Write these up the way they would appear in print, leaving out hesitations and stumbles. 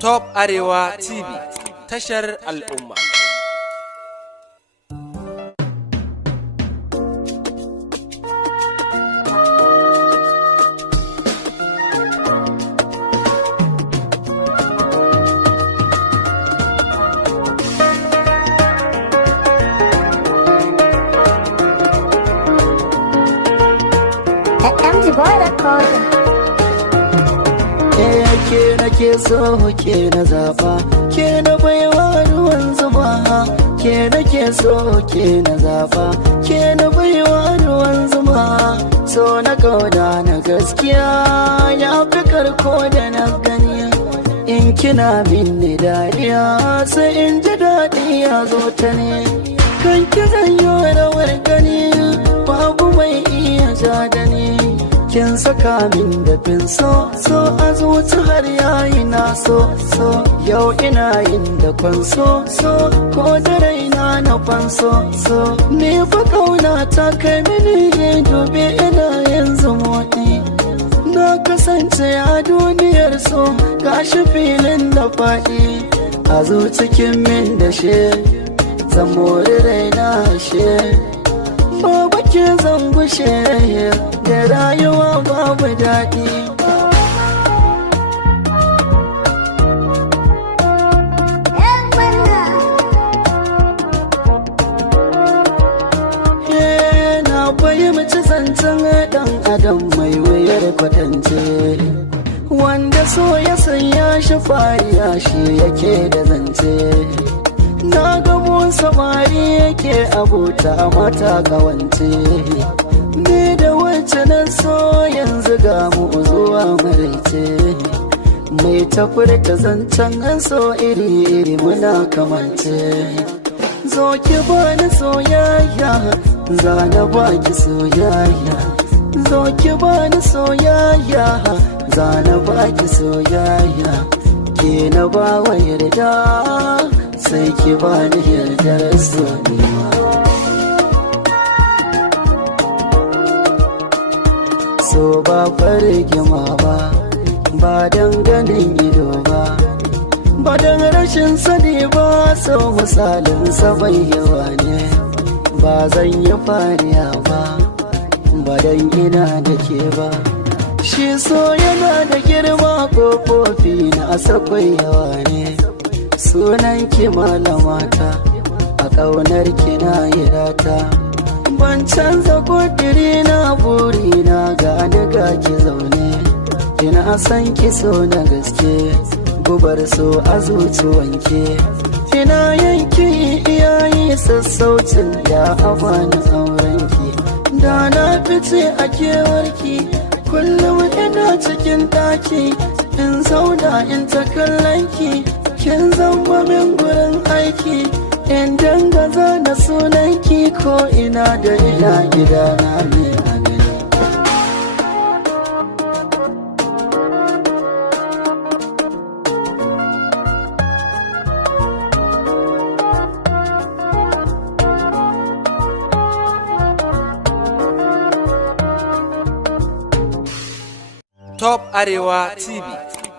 Top Arewa TV, tashar al'umma. Ke nake so ke na zaba, ke na baiwa ruwan zuma. Ke nake so ke na zaba, ke na baiwa ruwan zuma. So na kauda na gaskiya ya fi karko da na gani. In kina minni dariya sai in ji daɗi ya zo ta ne. Kan ki zanyo rawar gani babu mai iya ja da ni. Kin saka min da so a zuci har yayi na so yau ina yin da kwanso ko da raina na fanso ni fa kauna ta kai mini dubi ina yanzu motsi na kasance a duniyar so gashi filin da faɗi a zuci kin min da she zan mori raina she babu ke zan gushe da rayuwa babu daɗi. Na fahimci zancen ɗan adam mai wuyar kwatance wanda so ya sanya shi fariya shi yake da zance. Na gamo samari yake abota mata kawance ni da wacce na so yanzu ga mu zuwa maraice mai tafurta zancen an so iri-iri muna kamance. Zo ki bani soyayya za na baki soyayya, zo ki bani soyayya za na baki soyayya, ke na ba wa yarda sai ki bani yardar soyayya. So ba fargima ba don ganin ido ba don rashin sani ba. So misalin saman yawa ne ba zan yi fariya ba don ina da ke ba. Shi so yana da girma kofofi na asakwai yawa ne. Sunan ki malamata a ƙaunar ki na yirata. Ban canza kudiri na buri na gani ga ki zaune. Kina san ki so na gaske gubar so a zuci wanke. Ina yanki iyayi sassaucin ya abani aurenki. Da na fice a kewarki kullum ina cikin ɗaki in zauna in ta kallonki. Kin zama min gurin aiki in dangaza da sunanki ko ina da ina gidana ne a gani. Top Arewa TV,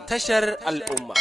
tashar al'umma.